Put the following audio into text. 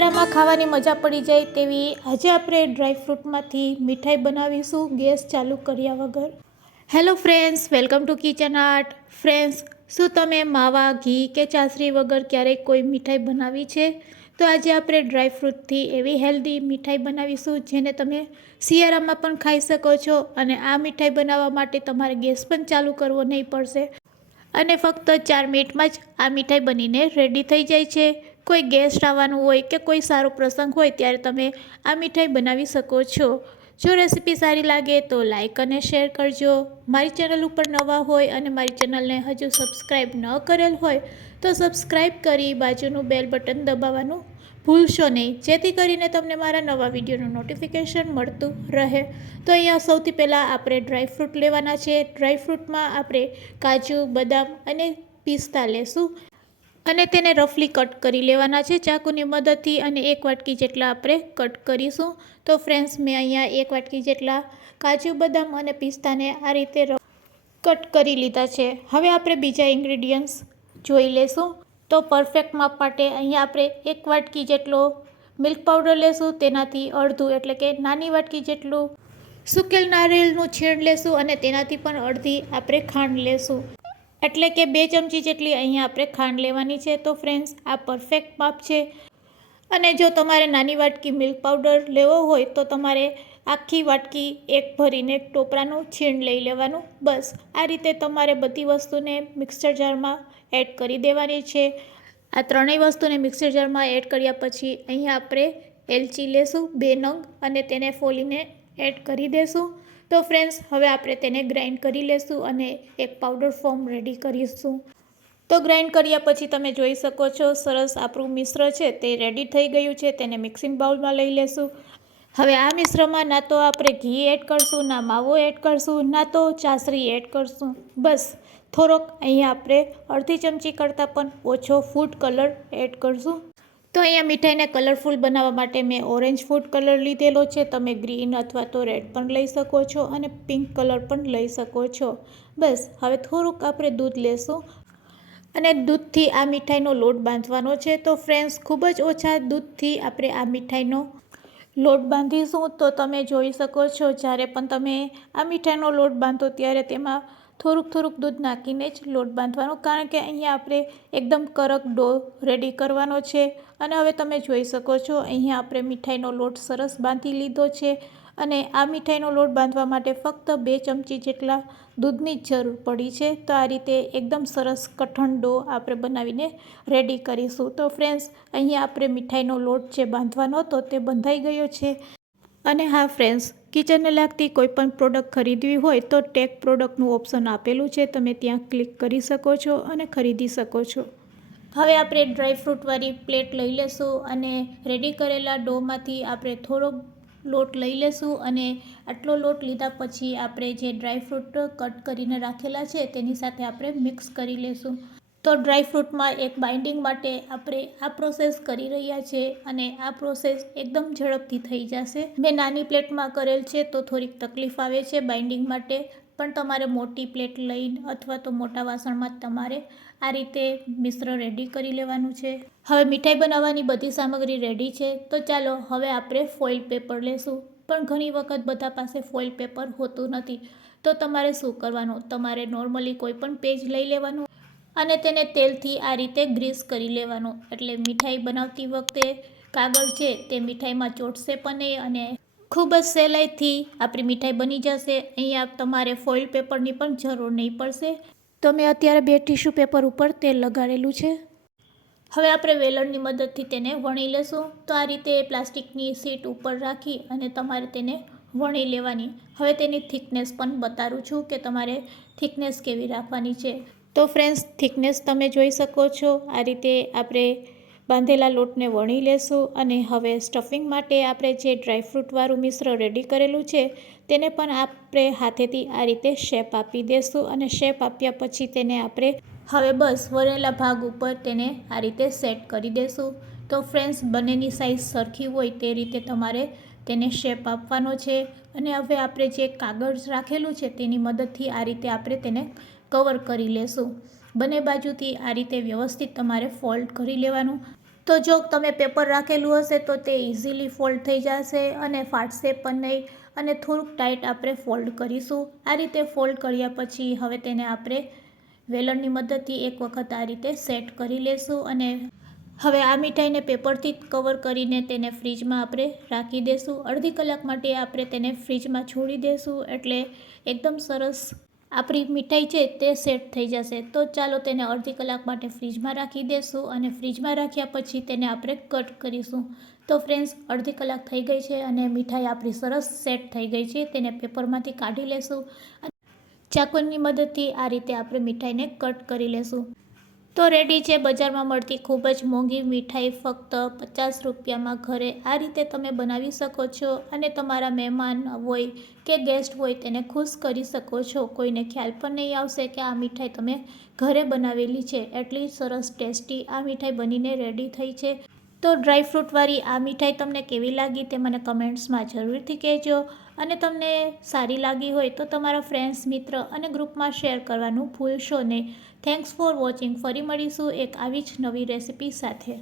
શિયાળામાં ખાવાની મજા પડી જાય તેવી આજે આપણે ડ્રાયફ્રૂટમાંથી મીઠાઈ બનાવીશું, ગેસ ચાલુ કર્યા વગર. Hello friends welcome to kitchen art friends શું તમે માવા, ઘી કે ચાસરી વગર ક્યારેય કોઈ મીઠાઈ બનાવી છે? તો આજે આપણે ડ્રાયફ્રૂટથી એવી હેલ્ધી મીઠાઈ બનાવીશું જેને તમે શિયાળામાં પણ ખાઈ શકો છો અને આ મીઠાઈ બનાવવા માટે તમારે ગેસ પણ ચાલુ કરવો નહીં પડશે. અને ફક્ત ચાર મિનિટમાં જ આ મીઠાઈ બનીને રેડી થઈ જાય છે. કોઈ ગેસ્ટ આવવાનું હોય કે કોઈ સારો પ્રસંગ હોય ત્યારે તમે આ મીઠાઈ બનાવી શકો છો. જો રેસીપી સારી લાગે તો લાઇક અને શેર કરજો. મારી ચેનલ ઉપર નવા હોય અને મારી ચેનલને હજુ સબસ્ક્રાઈબ ન કરેલ હોય તો સબસ્ક્રાઈબ કરી બાજુનું બેલ બટન દબાવવાનું ભૂલશો નહીં. જેથી કરીને તમને મારા નવા વિડીયોનું નોટિફિકેશન મળતું રહે. તો અહીંયા સૌથી પહેલાં આપણે ડ્રાયફ્રૂટ લેવાના છે. ડ્રાયફ્રૂટમાં આપણે કાજુ, બદામ અને પિસ્તા લેશું. અને તેને રફલી કટ કરી લેવાના છે. ચાકુની મદદથી અને એક વાટકી જેટલા આપણે કટ કરીશું. તો ફ્રેન્ડ્સ મેં અહીંયા એક વાટકી જેટલા કાજુ, બદામ અને પિસ્તાને આ રીતે કટ કરી લીધા છે. હવે આપણે બીજા ઇન્ગ્રીડિયન્ટ્સ જોઈ લેશું. તો પરફેક્ટ માપ માટે અહીંયા આપણે એક વાટકી જેટલો મિલ્ક પાવડર લેશું. તેનાથી અડધું એટલે કે નાની વાટકી જેટલું સુકેલ નારિયેળનું છીણ લેશું અને તેનાથી પણ અડધી આપણે ખાંડ લેશું. એટલે કે બે ચમચી જેટલી અહીંયા આપણે ખાંડ લેવાની છે. તો ફ્રેન્ડ્સ આ પરફેક્ટ માપ છે. અને જો તમારે નાની વાટકી મિલ્ક પાવડર લેવો હોય, તો તમારે આખી વાટકી એક ભરીને ટોપરાનું છીણ લઈ લેવાનું. બસ, આ રીતે તમારે બધી વસ્તુને મિક્સર જારમાં એડ કરી દેવાની છે. આ ત્રણેય વસ્તુને મિક્સર જારમાં એડ કર્યા પછી અહીંયા આપણે એલચી લેશું, બે નંગ, અને તેને ફોલીને એડ કરી દેશું. તો ફ્રેન્ડ્સ હવે આપણે તેને ગ્રાઇન્ડ કરી લેશું અને એક પાવડર ફોર્મ રેડી કરીશું. તો ગ્રાઇન્ડ કર્યા પછી તમે જોઈ શકો છો, સરસ આપણું મિશ્ર છે, તે રેડી થઈ ગયું છે, તેને મિક્સિંગ બાઉલમાં લઈ લેશું. હવે આ મિશ્રમાં ના તો આપણે ઘી એડ કરશું, ના માવો એડ કરશું, ના તો ચાસરી એડ કરશું. બસ, થોડોક અહીંયા આપણે અડધી ચમચી કરતાં પણ ઓછો ફૂડ કલર એડ કરશું. તો અહીંયા મીઠાઈને કલરફુલ બનાવવા માટે મેં ઓરેન્જ ફૂડ કલર લીધેલો છે. તમે ગ્રીન અથવા તો રેડ પણ લઈ શકો છો અને પિંક કલર પણ લઈ શકો છો. બસ, હવે થોડુંક આપણે દૂધ લેશું. અને દૂધથી આ મીઠાઈનો લોટ બાંધવાનો છે. તો ફ્રેન્ડ્સ ખૂબ જ ઓછા દૂધથી આપણે આ મીઠાઈનો લોટ બાંધીશું. તો તમે જોઈ શકો છો, જ્યારે પણ તમે આ મીઠાઈનો લોટ બાંધો, ત્યારે તેમાં થોડુંક થોડુંક દૂધ નાખીને જ લોટ બાંધવાનો, કારણ કે અહીંયા આપણે એકદમ કરક ડો રેડી કરવાનો છે. અને હવે તમે જોઈ શકો છો, અહીંયા આપણે મીઠાઈનો લોટ સરસ બાંધી લીધો છે. અને આ મીઠાઈનો લોટ બાંધવા માટે ફક્ત બે ચમચી જેટલા દૂધની જ જરૂર પડી છે. તો આ રીતે એકદમ સરસ કઠણ ડો આપણે બનાવીને રેડી કરીશું. તો ફ્રેન્ડ્સ અહીંયા આપણે મીઠાઈનો લોટ જે બાંધવાનો હતો તે બંધાઈ ગયો છે. અને હા ફ્રેન્ડ્સ કિચનને લાગતી કોઈ પણ પ્રોડક્ટ ખરીદવી હોય તો ટેક પ્રોડક્ટનું ઓપ્શન આપેલું છે. તમે ત્યાં ક્લિક કરી શકો છો અને ખરીદી શકો છો. હવે આપણે ડ્રાયફ્રૂટવાળી પ્લેટ લઈ લેશું અને રેડી કરેલા ડોમાંથી આપણે થોડોક લોટ લઈ લેશું અને આટલો લોટ લીધા પછી આપણે જે ડ્રાયફ્રૂટ કટ કરીને રાખેલા છે તેની સાથે આપણે મિક્સ કરી લેશું. તો ડ્રાયફ્રૂટમાં એક બાઇન્ડિંગ માટે આપણે આ પ્રોસેસ કરી રહ્યા છે અને આ પ્રોસેસ એકદમ ઝડપથી થઈ જશે. મેં નાની પ્લેટમાં કરેલ છે તો થોડીક તકલીફ આવે છે બાઇન્ડિંગ માટે, પણ તમારે મોટી પ્લેટ લઈને અથવા તો મોટા વાસણમાં તમારે આ રીતે મિશ્ર રેડી કરી લેવાનું છે. હવે મીઠાઈ બનાવવાની બધી સામગ્રી રેડી છે, તો ચાલો હવે આપણે ફોઇલ પેપર લેશું. પણ ઘણી વખત બધા પાસે ફોઇલ પેપર હોતું નથી, તો તમારે શું કરવાનું? તમારે નોર્મલી કોઈ પણ પેજ લઈ લેવાનું. અને તેને તેલથી આ રીતે ગ્રીસ કરી લેવાનું. એટલે મીઠાઈ બનાવતી વખતે કાગળ છે તે મીઠાઈમાં ચોટશે પણ નહીં અને ખૂબ જ સહેલાઈથી આપણી મીઠાઈ બની જશે. અહીંયા તમારે ફોઇલ પેપરની પણ જરૂર નહીં પડશે. તો મેં અત્યારે બે ટીશ્યુ પેપર ઉપર તેલ લગાડેલું છે. હવે આપણે વેલણની મદદથી તેને વણી લેશું. તો આ રીતે પ્લાસ્ટિકની સીટ ઉપર રાખી અને તમારે તેને વણી લેવાની. હવે તેની થિકનેસ પણ બતાવું છું કે તમારે થિકનેસ કેવી રાખવાની છે. તો ફ્રેન્ડ્સ થિકનેસ તમે જોઈ શકો છો. આ રીતે આપણે બાંધેલા લોટને વણી લેશું અને હવે સ્ટફિંગ માટે આપણે જે ડ્રાયફ્રૂટવાળું મિશ્ર રેડી કરેલું છે, તેને પણ આપણે હાથેથી આ રીતે શેપ આપી દેશું અને શેપ આપ્યા પછી તેને આપણે હવે બસ વળેલા ભાગ ઉપર તેને આ રીતે સેટ કરી દેશું. તો ફ્રેન્ડ્સ બંનેની સાઇઝ સરખી હોય તે રીતે તમારે તેને શેપ આપવાનો છે. અને હવે આપણે જે કાગળ રાખેલું છે, તેની મદદથી આ રીતે આપણે તેને કવર કરી લેશું. બંને બાજુથી આ રીતે વ્યવસ્થિત તમારે ફોલ્ડ કરી લેવાનું. તો જો તમે પેપર રાખેલું હશે તો તે ઇઝીલી ફોલ્ડ થઈ જશે અને ફાટશે પણ નહીં અને થોડુંક ટાઈટ આપણે ફોલ્ડ કરીશું. આ રીતે ફોલ્ડ કર્યા પછી હવે તેને આપણે વેલણની મદદથી એક વખત આ રીતે સેટ કરી લેશું અને હવે આ મીઠાઈને પેપરથી કવર કરીને તેને ફ્રીજમાં આપણે રાખી દેશું. અડધી કલાક માટે આપણે તેને ફ્રીજમાં છોડી દેશું એટલે એકદમ સરસ આપણી મીઠાઈ છે તે સેટ થઈ જશે. તો ચાલો તેને અડધી કલાક માટે ફ્રીજમાં રાખી દેશું અને ફ્રીજમાં રાખ્યા પછી તેને આપણે કટ કરીશું. તો ફ્રેન્ડ્સ, અડધી કલાક થઈ ગઈ છે અને મીઠાઈ આપણી સરસ સેટ થઈ ગઈ છે. તેને પેપરમાંથી કાઢી લેશું ચાકુની મદદથી આ રીતે આપણે મીઠાઈને કટ કરી લેશું. તો રેડી છે, બજારમાં મળતી ખૂબ જ મોંઘી મીઠાઈ ફક્ત પચાસ રૂપિયામાં ઘરે. આ રીતે તમે બનાવી શકો છો અને તમારા મહેમાન હોય કે ગેસ્ટ હોય તેને ખુશ કરી શકો છો. કોઈને ખ્યાલ પણ નહીં આવશે કે આ મીઠાઈ તમે ઘરે બનાવેલી છે. એટલી સરસ ટેસ્ટી આ મીઠાઈ બનીને રેડી થઈ છે. તો ડ્રાયફ્રૂટવાળી આ મીઠાઈ તમને કેવી લાગી તે મને કમેન્ટ્સમાં જરૂરથી કહેજો. અને તમને સારી લાગી હોય તો તમારા ફ્રેન્ડ્સ, મિત્ર અને ગ્રુપમાં શેર કરવાનું ભૂલશો નહીં. Thanks for watching. ફરી મળીશું એક આવી જ નવી રેસિપી સાથે.